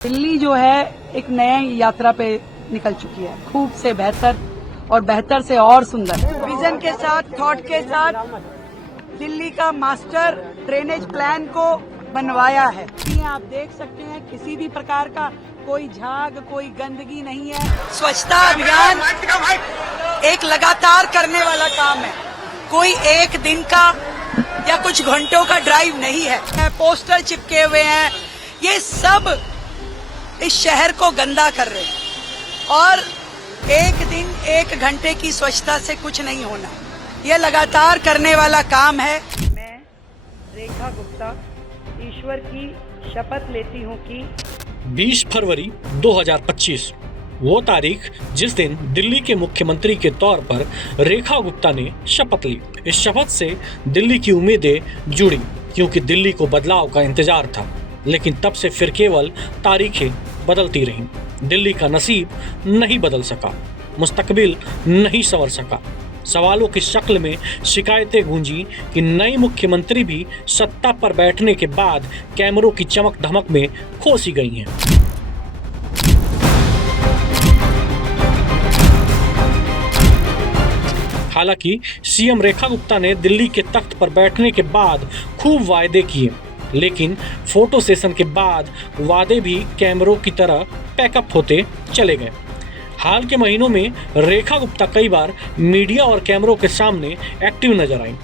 दिल्ली जो है एक नए यात्रा पे निकल चुकी है, खूब से बेहतर और बेहतर से और सुंदर विजन के साथ, थॉट के साथ दिल्ली का मास्टर ड्रेनेज प्लान को बनवाया है। ये आप देख सकते हैं, किसी भी प्रकार का कोई झाग, कोई गंदगी नहीं है। स्वच्छता अभियान एक लगातार करने वाला काम है, कोई एक दिन का या कुछ घंटों का ड्राइव नहीं है। पोस्टर चिपके हुए हैं, ये सब इस शहर को गंदा कर रहे हैं और एक दिन एक घंटे की स्वच्छता से कुछ नहीं होना, यह लगातार करने वाला काम है। मैं रेखा गुप्ता ईश्वर की शपथ लेती हूँ कि 20 फरवरी 2025 वो तारीख जिस दिन दिल्ली के मुख्यमंत्री के तौर पर रेखा गुप्ता ने शपथ ली। इस शपथ से दिल्ली की उम्मीदें जुड़ी, क्योंकि दिल्ली को बदलाव का इंतजार था, लेकिन तब से फिर केवल तारीखें बदलती रहीं। दिल्ली का नसीब नहीं बदल सका, मुस्तकबिल नहीं संवर सका। सवालों की शक्ल में शिकायतें गूंजी कि नई मुख्यमंत्री भी सत्ता पर बैठने के बाद कैमरों की चमक धमक में खो सी गई हैं। हालांकि सीएम रेखा गुप्ता ने दिल्ली के तख्त पर बैठने के बाद खूब वायदे किए, लेकिन फोटो सेशन के बाद वादे भी कैमरों की तरह पैकअप होते चले गए। हाल के महीनों में रेखा गुप्ता कई बार मीडिया और कैमरों के सामने एक्टिव नजर आईं।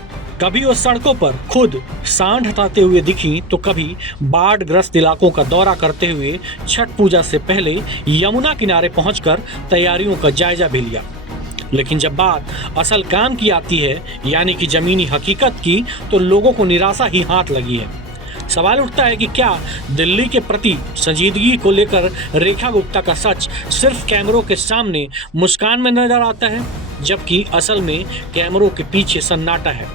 कभी वो सड़कों पर खुद सांड हटाते हुए दिखी, तो कभी बाढ़ ग्रस्त इलाकों का दौरा करते हुए छठ पूजा से पहले यमुना किनारे पहुंचकर तैयारियों का जायजा भी लिया। लेकिन जब बात असल काम की आती है, यानी कि जमीनी हकीकत की, तो लोगों को निराशा ही हाथ लगी है। सवाल उठता है कि क्या दिल्ली के प्रति संजीदगी को लेकर रेखा गुप्ता का सच सिर्फ कैमरों के सामने मुस्कान में नजर आता है, जबकि असल में कैमरों के पीछे सन्नाटा है।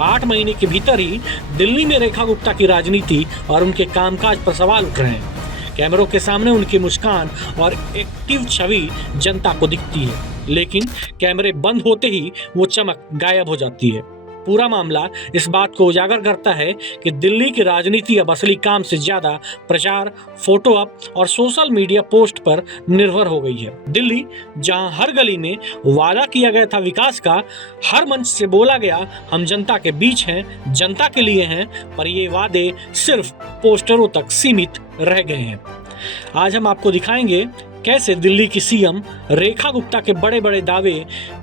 8 महीने के भीतर ही दिल्ली में रेखा गुप्ता की राजनीति और उनके कामकाज पर सवाल उठ रहे हैं। कैमरों के सामने उनकी मुस्कान और एक्टिव छवि जनता को दिखती है, लेकिन कैमरे बंद होते ही वो चमक गायब हो जाती है। पूरा मामला इस बात को उजागर करता है कि दिल्ली की राजनीति अब असली काम से ज्यादा प्रचार, फोटो अप और सोशल मीडिया पोस्ट पर निर्भर हो गई है। दिल्ली, जहां हर गली में वादा किया गया था विकास का, हर मंच से बोला गया हम जनता के बीच हैं, जनता के लिए हैं, पर ये वादे सिर्फ पोस्टरों तक सीमित रह गए हैं। आज हम आपको दिखाएंगे कैसे दिल्ली की सीएम रेखा गुप्ता के बड़े बड़े दावे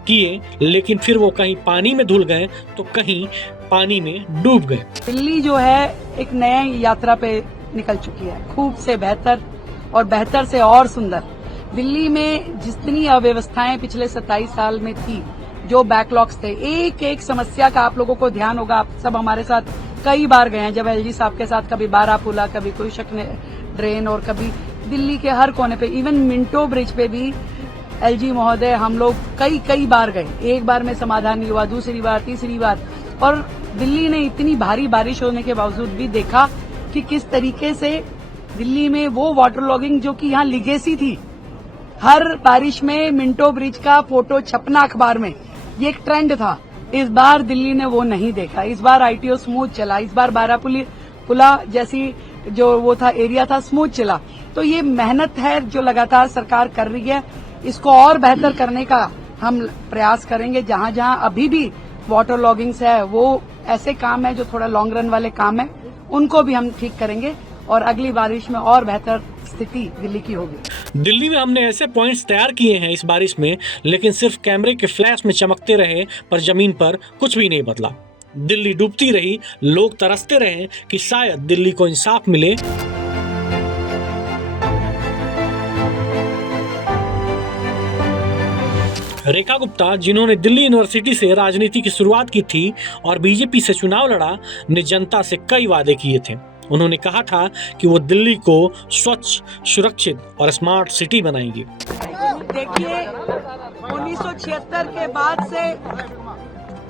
किए, लेकिन फिर वो कहीं पानी में धुल गए तो कहीं पानी में डूब गए। दिल्ली जो है एक नए यात्रा पे निकल चुकी है, खूब से बेहतर और बेहतर से और सुंदर। दिल्ली में जितनी अव्यवस्थाएं पिछले 27 साल में थी, जो बैकलॉग्स थे, एक एक समस्या का आप लोगों को ध्यान होगा। आप सब हमारे साथ कई बार गए हैं, जब एलजी साहब के साथ कभी बारापुला, कभी कोई ड्रेन और कभी दिल्ली के हर कोने पे, इवन मिंटो ब्रिज पे भी एलजी महोदय हम लोग कई बार गए। एक बार में समाधान नहीं हुआ, दूसरी बार, तीसरी बार, और दिल्ली ने इतनी भारी बारिश होने के बावजूद भी देखा कि किस तरीके से दिल्ली में वो वाटर लॉगिंग जो कि यहाँ लिगेसी थी, हर बारिश में मिंटो ब्रिज का फोटो छपना अखबार में, ये एक ट्रेंड था। इस बार दिल्ली ने वो नहीं देखा। इस बार आईटीओ स्मूथ चला, इस बार बारापुला जैसी जो वो था एरिया था, स्मूथ चला। तो ये मेहनत है जो लगातार सरकार कर रही है, इसको और बेहतर करने का हम प्रयास करेंगे। जहां जहां अभी भी वाटर लॉगिंग्स है, वो ऐसे काम है जो थोड़ा लॉन्ग रन वाले काम है, उनको भी हम ठीक करेंगे और अगली बारिश में और बेहतर स्थिति दिल्ली की होगी। दिल्ली में हमने ऐसे पॉइंट्स तैयार किए हैं इस बारिश में, लेकिन सिर्फ कैमरे के फ्लैश में चमकते रहे, पर जमीन पर कुछ भी नहीं बदला। दिल्ली डूबती रही, लोग तरसते रहे कि शायद दिल्ली को इंसाफ मिले। रेखा गुप्ता, जिन्होंने दिल्ली यूनिवर्सिटी से राजनीति की शुरुआत की थी और बीजेपी से चुनाव लड़ा, ने जनता से कई वादे किए थे। उन्होंने कहा था कि वो दिल्ली को स्वच्छ, सुरक्षित और स्मार्ट सिटी बनाएंगे। देखिए, 1976 के बाद से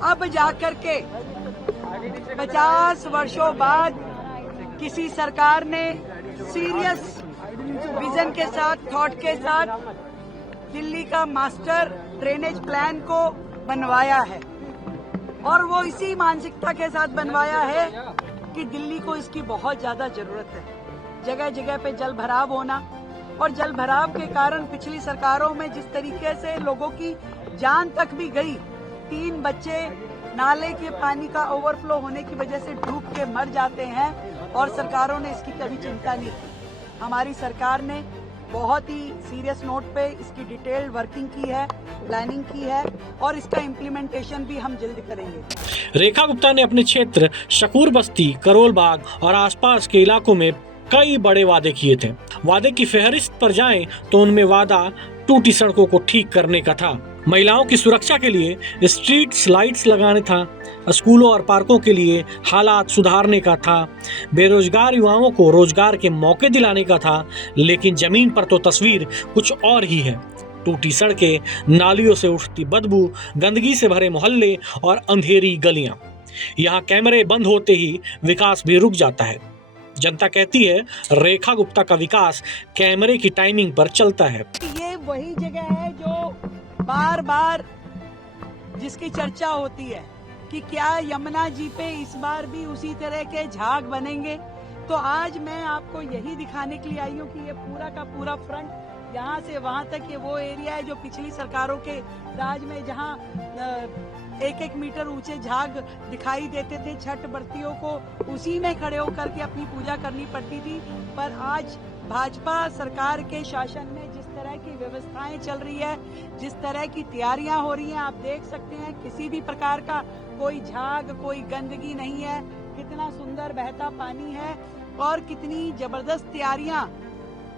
अब जाकर के 50 वर्षों बाद किसी सरकार ने सीरियस विजन के साथ, थॉट के साथ दिल्ली का मास्टर ड्रेनेज प्लान को बनवाया है, और वो इसी मानसिकता के साथ बनवाया है कि दिल्ली को इसकी बहुत ज्यादा जरूरत है। जगह जगह पे जल भराव होना, और जल भराव के कारण पिछली सरकारों में जिस तरीके से लोगों की जान तक भी गई, 3 बच्चे नाले के पानी का ओवरफ्लो होने की वजह से डूब के मर जाते हैं और सरकारों ने इसकी कभी चिंता नहीं की। हमारी सरकार ने बहुत ही सीरियस नोट पे इसकी डिटेल्ड वर्किंग की है, प्लानिंग की है, और इसका इम्प्लीमेंटेशन भी हम जल्द करेंगे। रेखा गुप्ता ने अपने क्षेत्र शकूर बस्ती, करोल बाग और आसपास के इलाकों में कई बड़े वादे किए थे। वादे की फहरिस्त पर जाएं तो उनमें वादा टूटी सड़कों को ठीक करने का था, महिलाओं की सुरक्षा के लिए स्ट्रीट लाइट्स लगाने था, स्कूलों और पार्कों के लिए हालात सुधारने का था, बेरोजगार युवाओं को रोजगार के मौके दिलाने का था। लेकिन जमीन पर तो तस्वीर कुछ और ही है। टूटी सड़कें, नालियों से उठती बदबू, गंदगी से भरे मोहल्ले और अंधेरी गलियां। यहाँ कैमरे बंद होते ही विकास भी रुक जाता है। जनता कहती है रेखा गुप्ता का विकास कैमरे की टाइमिंग पर चलता है। ये वही जगह है जो बार बार जिसकी चर्चा होती है कि क्या यमुना जी पे इस बार भी उसी तरह के झाग बनेंगे। तो आज मैं आपको यही दिखाने के लिए आई हूँ कि ये पूरा का पूरा फ्रंट यहाँ से वहाँ तक ये वो एरिया है जो पिछली सरकारों के राज में जहाँ 1-1 मीटर ऊंचे झाग दिखाई देते थे, छठ बरतियों को उसी में खड़े होकर के अपनी पूजा करनी पड़ती थी। पर आज भाजपा सरकार के शासन में जिस तरह की व्यवस्थाएं चल रही है, जिस तरह की तैयारियां हो रही हैं, आप देख सकते हैं किसी भी प्रकार का कोई झाग, कोई गंदगी नहीं है। कितना सुंदर बहता पानी है और कितनी जबरदस्त तैयारियां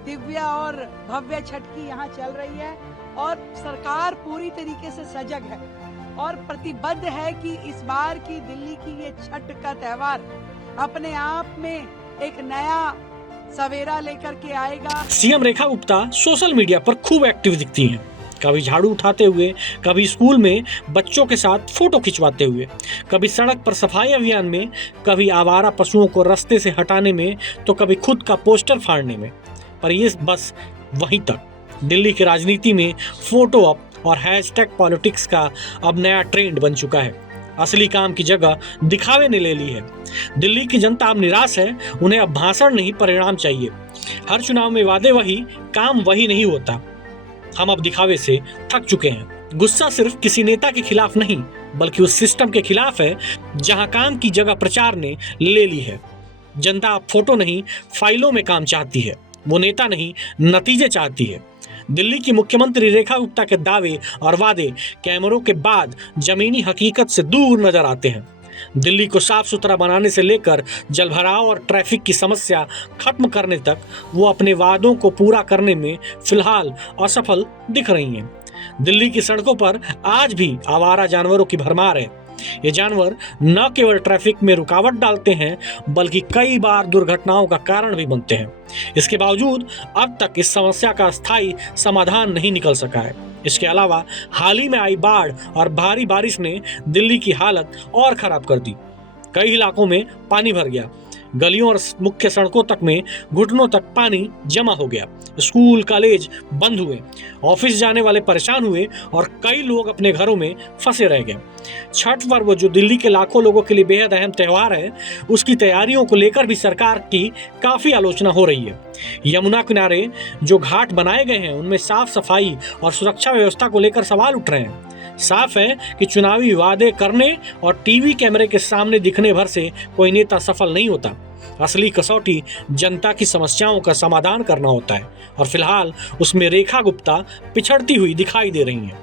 दिव्य और भव्य छठ की यहाँ चल रही है। और सरकार पूरी तरीके से सजग है और प्रतिबद्ध है कि इस बार की दिल्ली की ये छठ का त्योहार अपने आप में एक नया सवेरा लेकर के आएगा। CM Rekha Gupta social media पर खूब एक्टिव दिखती हैं, कभी झाड़ू उठाते हुए, कभी स्कूल में बच्चों के साथ फोटो खिंचवाते हुए, कभी सड़क पर सफाई अभियान में, कभी आवारा पशुओं को रास्ते से हटाने में, तो कभी खुद का पोस्टर फाड़ने में। पर ये बस वहीं तक। दिल्ली की राजनीति में फोटो अप और हैशटैग पॉलिटिक्स का अब नया ट्रेंड बन चुका है। असली काम की जगह दिखावे ने ले ली है। दिल्ली की जनता अब निराश है, उन्हें अब भाषण नहीं परिणाम चाहिए। हर चुनाव में वादे वही, काम वही नहीं होता। हम अब दिखावे से थक चुके हैं। गुस्सा सिर्फ किसी नेता के खिलाफ नहीं, बल्कि उस सिस्टम के खिलाफ है जहां काम की जगह प्रचार ने ले ली है। जनता अब फोटो नहीं, फाइलों में काम चाहती है। वो नेता नहीं, नतीजे चाहती है। दिल्ली की मुख्यमंत्री रेखा गुप्ता के दावे और वादे कैमरों के बाद जमीनी हकीकत से दूर नजर आते हैं। दिल्ली को साफ सुथरा बनाने से लेकर जलभराव और ट्रैफिक की समस्या खत्म करने तक वो अपने वादों को पूरा करने में फिलहाल असफल दिख रही हैं। दिल्ली की सड़कों पर आज भी आवारा जानवरों की भरमार है। ये जानवर न केवल ट्रैफिक में रुकावट डालते हैं, बल्कि कई बार दुर्घटनाओं का कारण भी बनते हैं। इसके बावजूद अब तक इस समस्या का स्थायी समाधान नहीं निकल सका है। इसके अलावा हाल ही में आई बाढ़ और भारी बारिश ने दिल्ली की हालत और खराब कर दी। कई इलाकों में पानी भर गया, गलियों और मुख्य सड़कों तक में घुटनों तक पानी जमा हो गया। स्कूल कॉलेज बंद हुए, ऑफिस जाने वाले परेशान हुए और कई लोग अपने घरों में फंसे रह गए। छठ पर्व जो दिल्ली के लाखों लोगों के लिए बेहद अहम त्योहार है, उसकी तैयारियों को लेकर भी सरकार की काफी आलोचना हो रही है। यमुना किनारे जो घाट बनाए गए हैं, उनमें साफ सफाई और सुरक्षा व्यवस्था को लेकर सवाल उठ रहे हैं। साफ है कि चुनावी वादे करने और टीवी कैमरे के सामने दिखने भर से कोई नेता सफल नहीं होता। असली कसौटी जनता की समस्याओं का समाधान करना होता है और फिलहाल उसमें रेखा गुप्ता पिछड़ती हुई दिखाई दे रही हैं।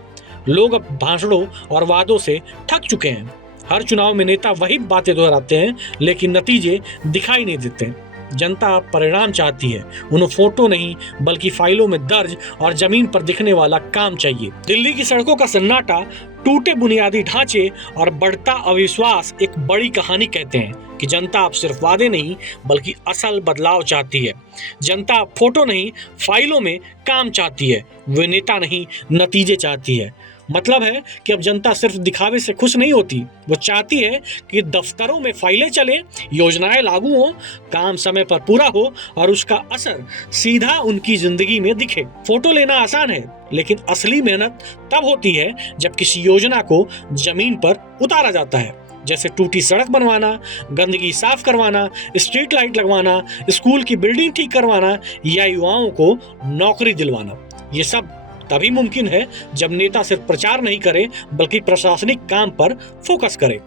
लोग अब भाषणों और वादों से थक चुके हैं। हर चुनाव में नेता वही बातें दोहराते हैं, लेकिन नतीजे दिखाई नहीं देते। जनता परिणाम चाहती है, उन्हें फोटो नहीं बल्कि फाइलों में दर्ज और जमीन पर दिखने वाला काम चाहिए। दिल्ली की सड़कों का सन्नाटा, टूटे बुनियादी ढांचे और बढ़ता अविश्वास एक बड़ी कहानी कहते हैं कि जनता अब सिर्फ वादे नहीं बल्कि असल बदलाव चाहती है। जनता अब फोटो नहीं, फाइलों में काम चाहती है, वे नेता नहीं, नतीजे चाहती है। मतलब है कि अब जनता सिर्फ दिखावे से खुश नहीं होती, वो चाहती है कि दफ्तरों में फाइलें चलें, योजनाएं लागू हों, काम समय पर पूरा हो और उसका असर सीधा उनकी जिंदगी में दिखे। फोटो लेना आसान है, लेकिन असली मेहनत तब होती है जब किसी योजना को जमीन पर उतारा जाता है। जैसे टूटी सड़क बनवाना, गंदगी साफ करवाना, स्ट्रीट लाइट लगवाना, स्कूल की बिल्डिंग ठीक करवाना या युवाओं को नौकरी दिलवाना। ये सब तभी मुमकिन है जब नेता सिर्फ प्रचार नहीं करे बल्कि प्रशासनिक काम पर फोकस करे।